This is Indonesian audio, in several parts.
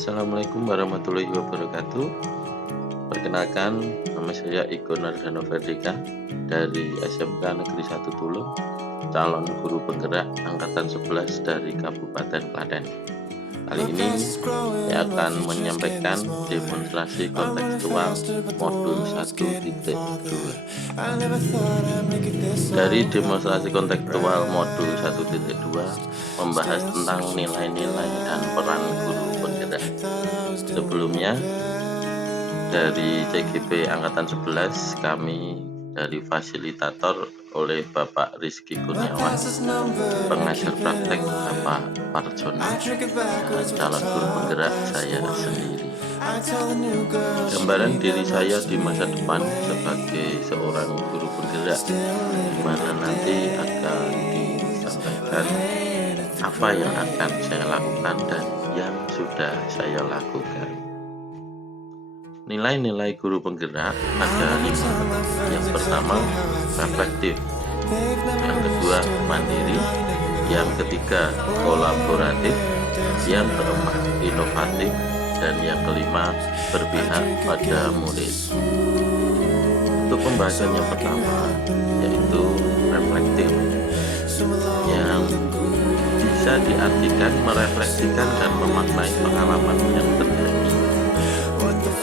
Assalamualaikum warahmatullahi wabarakatuh. Perkenalkan, nama saya Iko Nardano Ferdika dari SMK Negeri 1 Tulung, calon guru penggerak angkatan 11 dari Kabupaten Klaten. Kali ini saya akan menyampaikan demonstrasi kontekstual modul 1.2. Dari demonstrasi kontekstual modul 1.2 membahas tentang nilai-nilai dan peran guru penggerak. Sebelumnya, dari CGP Angkatan 11 kami dari fasilitator oleh Bapak Rizky Kurniawan, pengajar praktek Bapak Parjono, dan calon guru penggerak saya sendiri. Gambaran diri saya di masa depan sebagai seorang guru penggerak, di mana nanti akan disampaikan apa yang akan saya lakukan dan yang sudah saya lakukan. Nilai-nilai guru penggerak ada 5. Yang pertama, reflektif. Yang kedua, mandiri. Yang ketiga, kolaboratif. Yang keempat, inovatif. Dan yang kelima, berpihak pada murid. Untuk pembahasan yang pertama, yaitu reflektif, yang bisa diartikan merefleksikan dan memaknai pengalaman yang terjadi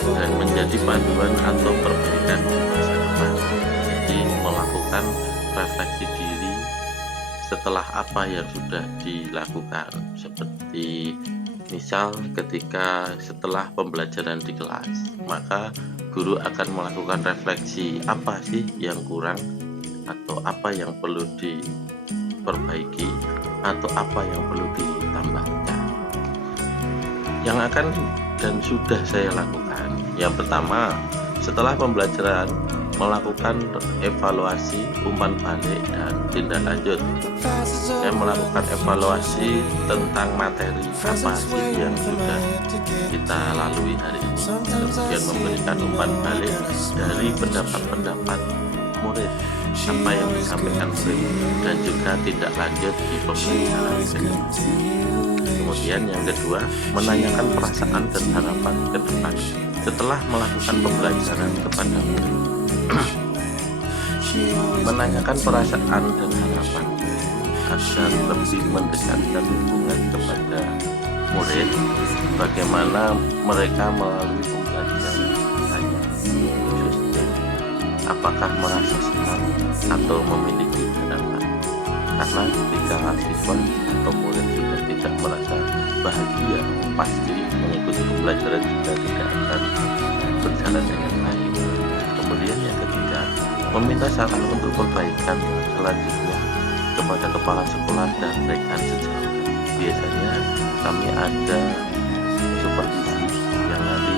dan menjadi panduan atau perbaikan di masa depan. Jadi melakukan refleksi diri setelah apa yang sudah dilakukan, seperti misal ketika setelah pembelajaran di kelas, maka guru akan melakukan refleksi apa sih yang kurang atau apa yang perlu diperbaiki atau apa yang perlu ditambahkan. Yang akan dan sudah saya lakukan, yang pertama, setelah pembelajaran melakukan evaluasi, umpan balik, dan tindak lanjut. Saya melakukan evaluasi tentang materi apa sih yang sudah kita lalui hari ini, kemudian memberikan umpan balik dari pendapat-pendapat murid, apa yang disampaikan murid, dan juga tindak lanjut di pembelajaran kedua. Kemudian yang kedua, menanyakan perasaan dan harapan ke depan setelah melakukan pembelajaran kepada murid. Menanyakan perasaan dan harapan agar lebih mendekatkan hubungan kepada murid, bagaimana mereka melalui pembelajaran tanya, khususnya apakah merasa senang atau memiliki harapan. Karena ketika siswa atau murid sudah tidak merasa bahagia, pasti mengikuti pembelajaran juga tidak akan berjalan dengan baik. Kemudian yang ketiga, meminta saran untuk perbaikan selanjutnya kepada kepala sekolah dan rekan sejawat. Biasanya kami ada supervisi yang nanti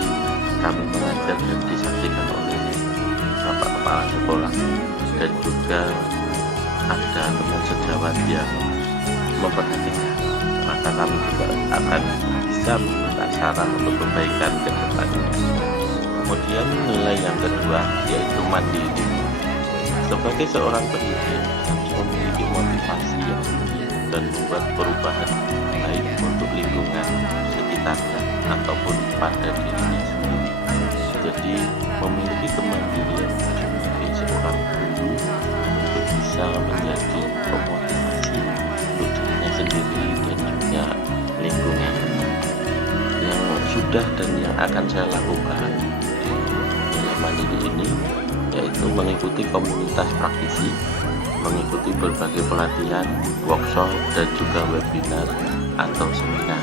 kami mengajar dan disaksikan oleh bapak kepala sekolah, dan juga ada teman sejawat yang memperhatikan, maka kami juga akan bisa meminta saran untuk perbaikan ke depannya. Kemudian nilai yang kedua, yaitu mandiri. Sebagai seorang pendidik harus memiliki motivasi yang tinggi dan membuat perubahan baik untuk lingkungan sekitarnya ataupun pada dirinya sendiri. Jadi memiliki kemandirian sebagai seorang guru untuk bisa menjadi pemotivasi untuk dirinya sendiri dan juga lingkungan. Yang sudah dan yang akan saya lakukan di mandiri ini yaitu mengikuti komunitas praktisi, mengikuti berbagai pelatihan, workshop, dan juga webinar atau seminar.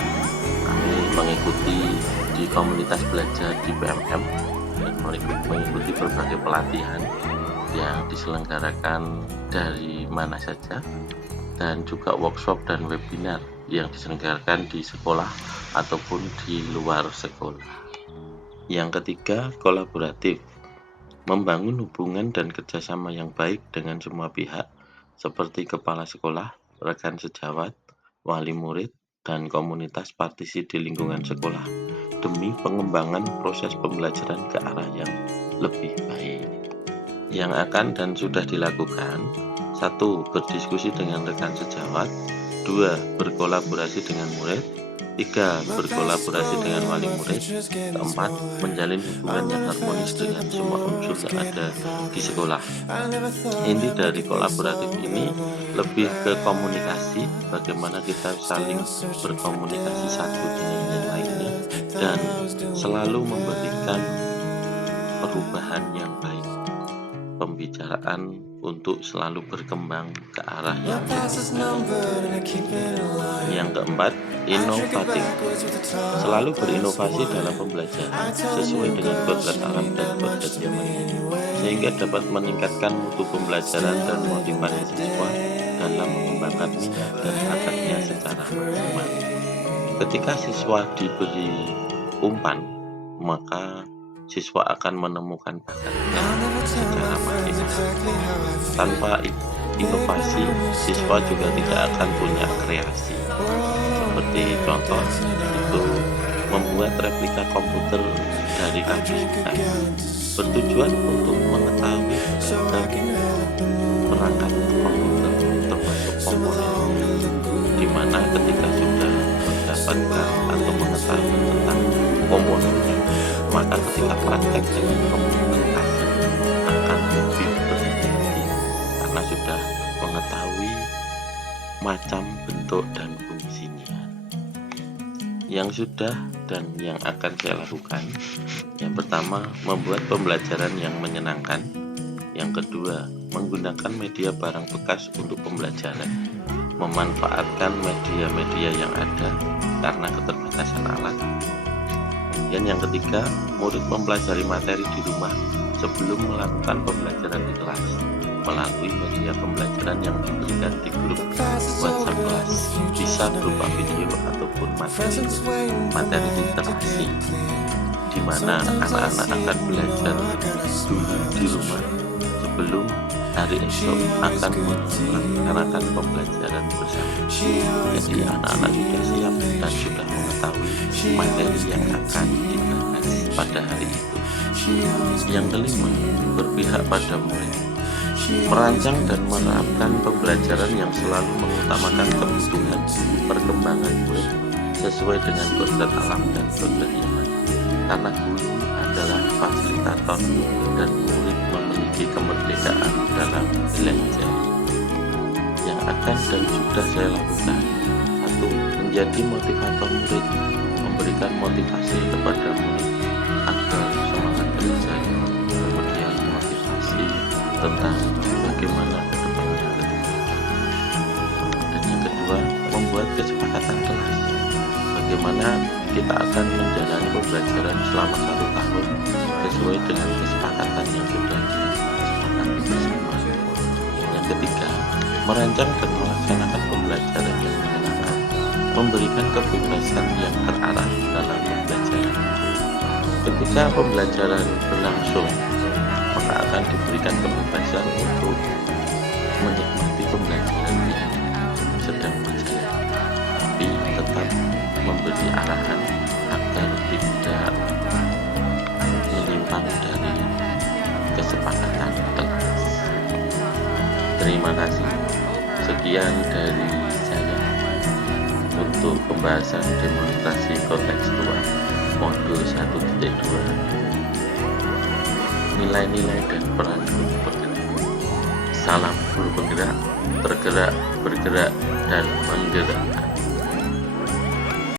Kami mengikuti di komunitas belajar di PMM dan mengikuti berbagai pelatihan yang diselenggarakan dari mana saja, dan juga workshop dan webinar yang diselenggarakan di sekolah ataupun di luar sekolah. Yang ketiga, kolaboratif. Membangun hubungan dan kerjasama yang baik dengan semua pihak seperti kepala sekolah, rekan sejawat, wali murid, dan komunitas partisi di lingkungan sekolah demi pengembangan proses pembelajaran ke arah yang lebih baik. Yang akan dan sudah dilakukan: 1. Berdiskusi dengan rekan sejawat. 2. Berkolaborasi dengan murid. Tiga, berkolaborasi dengan wali murid. Keempat, menjalin hubungan yang harmonis dengan semua unsur yang ada di sekolah. Inti dari kolaboratif ini lebih ke komunikasi, bagaimana kita saling berkomunikasi satu dengan yang lainnya dan selalu memberikan perubahan yang baik. Pembicaraan untuk selalu berkembang ke arah yang lebih. Yang keempat, inovatif. Selalu berinovasi dalam pembelajaran sesuai dengan kodrat alam dan kodrat zaman, sehingga dapat meningkatkan mutu pembelajaran dan motivasi siswa dalam mengembangkan minat dan bakatnya secara maksimal. Ketika siswa diberi umpan, maka siswa akan menemukan bakatnya secara maksimal. Tanpa inovasi, siswa juga tidak akan punya kreasi. Seperti contoh, itu membuat replika komputer dari kardus bertujuan untuk mengetahui perangkat komputer termasuk komponennya, di mana ketika sudah mendapatkan atau mengetahui tentang komponennya, maka ketika praktek dengan komputer asli akan lebih berefeksi karena sudah mengetahui macam, bentuk, dan fungsinya. Yang sudah dan yang akan saya lakukan, yang pertama, membuat pembelajaran yang menyenangkan. Yang kedua, menggunakan media barang bekas untuk pembelajaran, memanfaatkan media-media yang ada karena keterbatasan alat. Dan yang ketiga, murid mempelajari materi di rumah sebelum melakukan pembelajaran di kelas melalui media pembelajaran yang diberikan di grup WhatsApp kelas, bisa berupa video ataupun materi literasi, di mana anak-anak akan belajar dulu di rumah sebelum hari esok akan melaksanakan pembelajaran bersama. Jadi anak-anak sudah siap dan sudah mengetahui materi yang akan dibahas pada hari itu. Yang kelima, berpihak pada murid. Merancang dan menerapkan pembelajaran yang selalu mengutamakan kebutuhan perkembangan murid sesuai dengan kodrat alam dan kodrat zaman. Karena guru adalah fasilitator dan murid memiliki kemerdekaan dalam belajar. Yang akan dan sudah saya lakukan, satu, menjadi motivator murid, memberikan motivasi kepada murid agar semangat belajar, kemudian motivasi tentang bagaimana kedepannya ketika. Dan yang kedua, membuat kesepakatan kelas, bagaimana kita akan menjalani pembelajaran selama 1 tahun sesuai dengan kesepakatan yang sudah disepakati bersama. Yang ketiga, merancang dan melaksanakan pembelajaran yang menyenangkan, memberikan kebebasan yang terarah dalam pembelajaran. Ketika pembelajaran berlangsung, maka akan diberikan kebebasan untuk menikmati pembelajaran yang sedang berjalan, tapi tetap memberi arahan agar tidak menyimpang dari kesepakatan kelas. Terima kasih. Sekian dari saya untuk pembahasan demonstrasi kontekstual modul 1.2, nilai-nilai dan peran guru bergerak. Salam guru penggerak, bergerak, bergerak, dan menggerakkan.